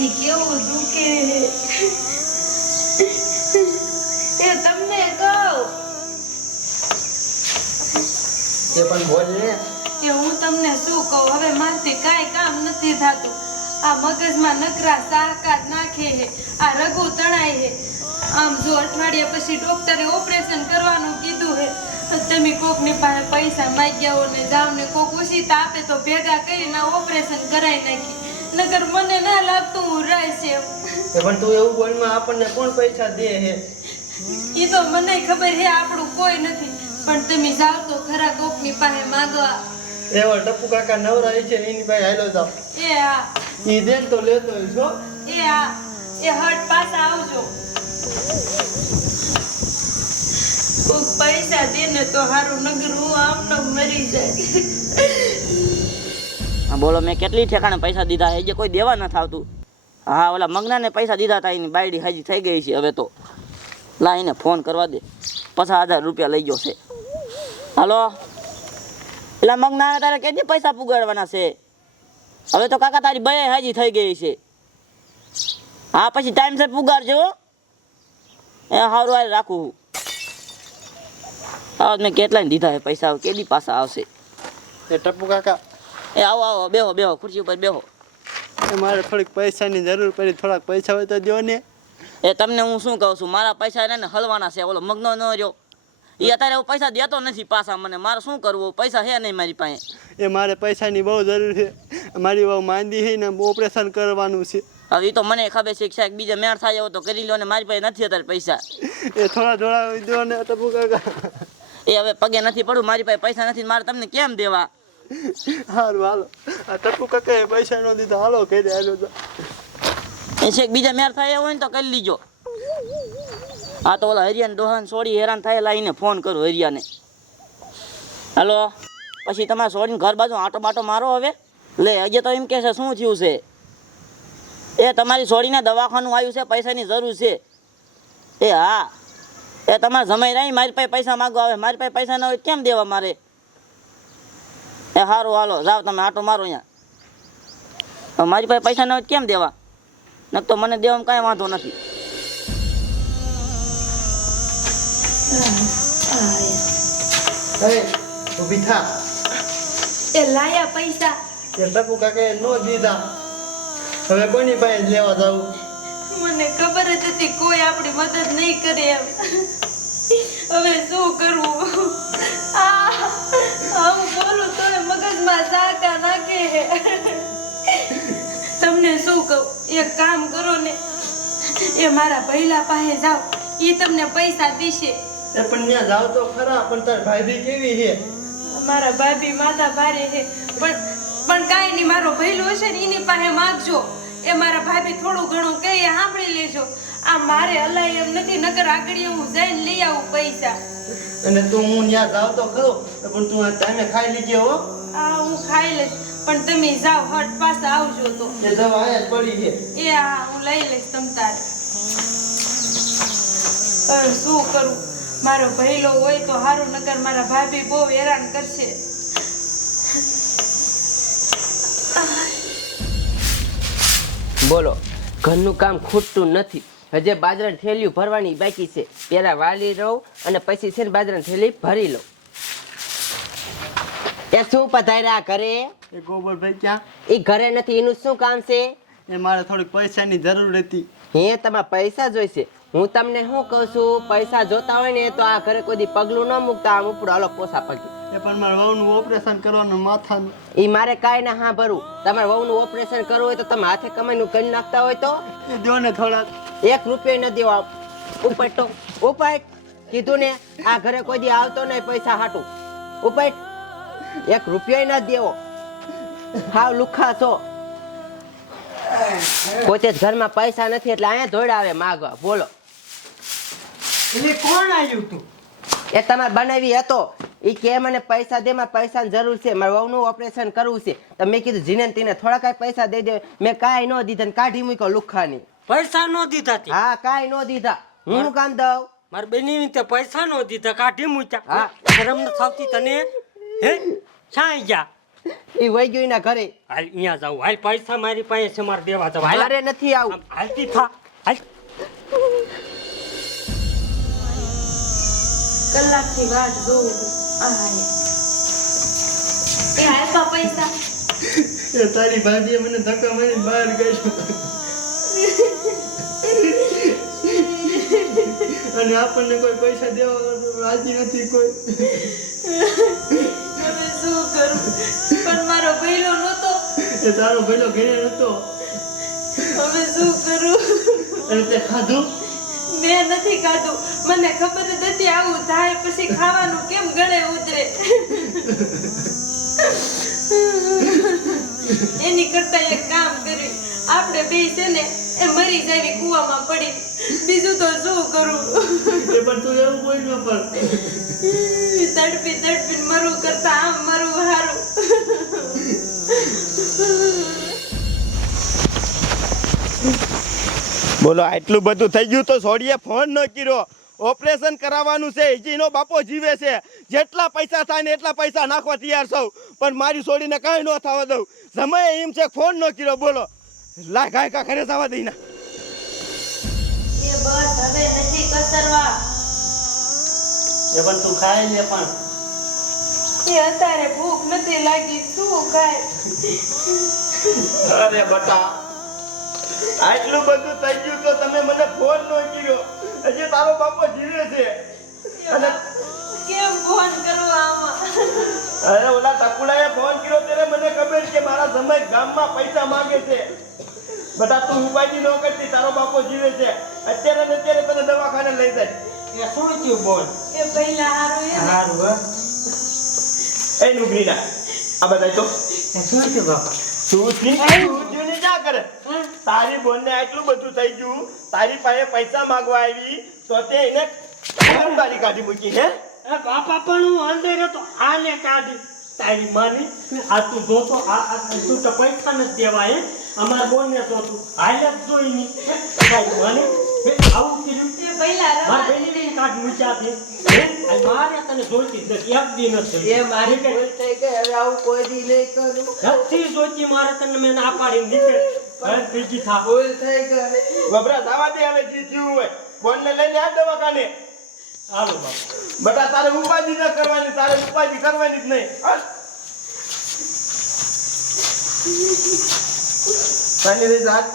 અંદરથી કેવું દુખે એ તમને કહું તે પણ બોલ ને કે હું તમને શું કહું હવે મારથી કાંઈ કામ નથી થતું આ મગજમાં નકરા સાહકાત નાખે હે આ રગુ તણાય હે આમ જો અઠવાડિયા પછી ડોક્ટરે ઓપરેશન કરવાનું કીધું હે તમે કોકની પાસે પૈસા માંગ્યા હો ને જાવ ને કોક ઉછીતા આપે તો ભેગા કરીને ઓપરેશન કરાવી નાખી નકર મને ના લાગતું હું રહેશે પણ તું એવું બોલમાં આપણને કોણ પૈસા દે હે એ તો મને ખબર હે આપણું કોઈ નથી પણ તમે જાવ તો ખરા કોકની પાસે માંગવા એવો ટપુ કાકા નવરા છે એની પાસે હાલો જાવ એ હા ઈ દેન તો લેતો છો એ હા એ હટ પાછા આવજો કોક પૈસા દે ને તો હારું નગર હું આમનો મરી જાય બોલો મેં કેટલી ઠેકાણે પૈસા દીધા હે જે કોઈ દેવા નથી આવતું હા ઓલા મગનાને પૈસા દીધા હતા એની બાયડી હાજી થઈ ગઈ છે હવે તો લા એને ફોન કરવા દે 50,000 રૂપિયા લઈ ગયો છે હાલો એલા મગના તારે કેટલી પૈસા પુગાડવાના છે હવે તો કાકા તારી બાય હાજી થઈ ગઈ છે હા પછી ટાઈમસર પુગાડજો એ સારું હાલ રાખું હા મેં કેટલાને દીધા હે પૈસા કેદી પાછા આવશે એ ટપુ કાકા એ આવો આવો બેહો બેહો ખુરશી ઉપર બેહો એ મારે થોડીક પૈસાની જરૂર પડી થોડાક પૈસા હોય તો દો ને એ તમને હું શું કહું છું મારા પૈસા એને હલવાના છે ઓલો મગનો ન રહ્યો એ અત્યારે પૈસા દેતો નથી પાછા મને મારે શું કરવું પૈસા છે નહીં મારી પાસે એ મારે પૈસાની બહુ જરૂર છે મારી બહુ માંદી છે ને ઓપરેશન કરવાનું છે હવે એ તો મને ખબર છે કે સાહેબ બીજા મેળ થાય એવો તો કરી લો ને મારી પાસે નથી અત્યારે પૈસા એ થોડા દો ને ટપુ કાકા એ હવે પગે નથી પડું મારી પાસે પૈસા નથી મારે તમને કેમ દેવા સારું હાલો આ ટપુ કાકાએ પૈસા નો દીધા હાલો કરી હાલો એ છે બીજા મેળ થાય એવો હોય ને તો કરી લીજો હા તો ઓલા હરિયાને ડોહાને છોડી હેરાન થાય લાવીને ફોન કરું હરિયાને હાલો પછી તમારે છોડીને ઘર બાજુ આટો બાટો મારો હવે લે હજી તો એમ કહે છે શું થયું છે એ તમારી છોડીને દવાખાનું આવ્યું છે પૈસાની જરૂર છે એ હા એ તમારે જમાઈ રહી મારી પાસે પૈસા માગવા આવે મારી પાસે પૈસા ન હોય કેમ દેવા મારે એ સારું હાલો જાઓ તમે આટો મારો અહીંયા મારી પાસે પૈસા ન હોય કેમ દેવા ન તો મને દેવામાં કાંઈ વાંધો નથી ઊભી થા એ લાયા પૈસા એ ટપુ કાકાએ નો દીધા હવે કોની પાસે લેવા જાવું મને ખબર જ હતી કોઈ આપણી મદદ નહીં કરે એમ હવે શું કરવું હું બોલું તો મગજમાં સાકા નાખે તમને શું કહું એક કામ કરો ને એ મારા ભૈલા પાસે જાઓ એ તમને પૈસા દેશે એ પણ ત્યાં જાવ તો ખરા પણ તાર ભાભી કેવી છે મારા ભાભી માથા ભારે છે પણ કાંઈ નહીં મારો ભૈલો હશે ને એની પાસે માગજો એ મારા ભાભી થોડું ઘણું કહે સાંભળી લેજો આ મારે હલાય એમ નથી નકર આગળ હું જઈને લઈ આવું પૈસા અને તું હું ત્યાં જાવ તો ખરો પણ તું આ ટાઈમે ખાઈ લીજે હો હું ખાઈ લઈશ પણ તમે જાઓ હટ પાછા આવજો તો એ દવા આયા જ પડી છે એ હા હું લઈ લઈશ તમ તારે શું કરું મારો ભૈલો હોય તો હારું નકર મારા ભાભી બહુ હેરાન કરશે બોલો ઘરનું કામ ખૂટતું નથી હજે બાજરાની થેલીઓ ભરવાની બાકી છે પેલા વાલી રહું અને પછી છે ને બાજરાની થેલી ભરી લઉં એ શું પધાર્યા ઘરે એ ગોબરભાઈ ક્યાં એ ઘરે નથી એનું શું કામ છે એ મારે થોડીક પૈસાની જરૂર હતી હે તમારે પૈસા જોઈશે હું તમને શું કહું છું પૈસા જોતા હોય ને તો આ ઘરે કોઈ દી પગલું ન મૂકતા આમ ઉપડો હાલો પોસા પગી એ પણ મારા વહુનું ઓપરેશન કરવાનું માથાનું એ મારે કાંઈ ના હા ભરું તમારે વહુનું ઓપરેશન કરવું હોય તો તમે હાથે કમાઈને કરી નાખતા હોય તો એ દો ને થોડાક 1 રૂપિયો ન દેવા ઉપાડ તો ઉપાડ કીધું ને આ ઘરે કોઈ દી આવતો નહીં પૈસા હાટું ઉપાડ 1 રૂપિયો ન દેવો હાવ લુખા છો પોતે જ ઘરમાં પૈસા નથી એટલે અહીંયા દોડ આવે માગવા બોલો એટલે કોણ આવ્યું તું એ તમારે બનાવી હતો એ કે મને પૈસા દે મારે પૈસાની જરૂર છે મારે વહુનું ઓપરેશન કરવું છે તો મેં કીધું જીને તીને થોડા કાંઈ પૈસા દઈ દે મેં કાંઈ ન દીધા ને કાઢી મૂક્યો લુખાની પૈસા નો દીધા તી હા કાંઈ ન દીધા હું કામ દઉં માર બેની તે પૈસા નો દીધા કાઢી મૂક્યા હા. શરમ ન થાવતી તને હે છાઈ ગયા એ વહી ગયું એના ઘરે. હાલ અહીંયા જાવ હાલ પૈસા મારી પાસે છે મારે દેવા જાવ હાલ મારે નથી આવું. આમ હાલતી થા હાલ કલાકથી વાટ જોઉં છું. આહાય. એ આપ્યા પૈસા એ તારી ભાભીએ મને ધક્કા મારીને બહાર કાઢ્યો અને આપણને કોઈ પૈસા દેવા રાજી નથી કોઈ. હવે શું કરું? પણ મારો ભઈલો નહોતો. એ તારો ભઈલો ઘરે નતો હવે શું કરું? અને તે ખાધું. મેં નથી ખાધું. મને ખબર જ હતી આવું થાય. પછી ખાવાનું કેમ ગળે ઉતરે? એની કરતા એક કામ કર્યું. આપણે બે છે ને એ મરી જાવી કૂવામાં પડી. બીજું તો શું કરું? એ પણ તું એવું કોઈ ન પણ તડપી તડપીને મરું કરતા આમ મરું હારું. બોલો આટલું બધું થઈ ગયું તો છોડીએ ફોન ન કર્યો. ઓપરેશન કરાવવાનું છે ઈજીનો બાપો જીવે છે. જેટલા પૈસા થાય ને એટલા પૈસા નાખવા તૈયાર છું, પણ મારી છોડીને કાંઈ ન થવા દઉં. સમય એમ છે ફોન ન કર્યો. બોલો લાય ગાય કા ઘરે જવા દઈ ના. એ બસ હવે નથી કસરવા. એ પણ તું ખાય ને પણ એ અત્યારે ભૂખ નથી લાગી. શું ખાય? અરે બટા આટલું બધું થઈ ગયું તો તમે મને ફોન ન કર્યો. હજી તારો બાપો જીવે છે. અને કેમ ફોન કરવો આમાં? અરે ઓલા ટપુડાએ ફોન કર્યો ત્યારે મને ખબર કે મારા સમય ગામમાં પૈસા માંગે છે. બટા તું ઉપાડી ન કરતી, તારો બાપો જીવે છે. અત્યારે ને અત્યારે તને દવાખાને લઈ જાય. એ શું થયું બોલ એ પહેલા હારું એ ને. હારું હે એ નુગરીના આ બધા તો એ શું થયું બાપા તું ની જા કરે. તારી બોનને આટલું બધું થઈ ગયું, તારી પાસે પૈસા માંગવા આવી તો તે એને બારી કાઢી મૂકી હે. એ બાપા પણ હું અંદર હતો આને કાઢી તારી માની આ તું જોતો આ તું તો પૈસા નથી દેવા હે અમાર બોનને તો તું હાલ જ જોઈ ની તારી માની આવું કર્યું એ પહેલા માર રવા બેની કાઢ મૂક્યા છે હે આ મારે તને જોઈતી જ નથી. એક દી નથી એ મારી ભૂલ થઈ ગઈ. હવે આવું કોઈ દી નહીં કરું. નથી જોઈતી મારે તને મેં ના પાડી નીકળ હવે બીજી થા ભૂલ થઈ ગઈ. ગભરા થવા દે. હવે જે થયું હોય બોનને લઈને આ દવાખાને. હાલો બાપા બટા તારે ઉપાધિ ન કરવાની, તારે ઉપાધિ કરવાની જ નહીં. હાલ. ચાલી રહી જાત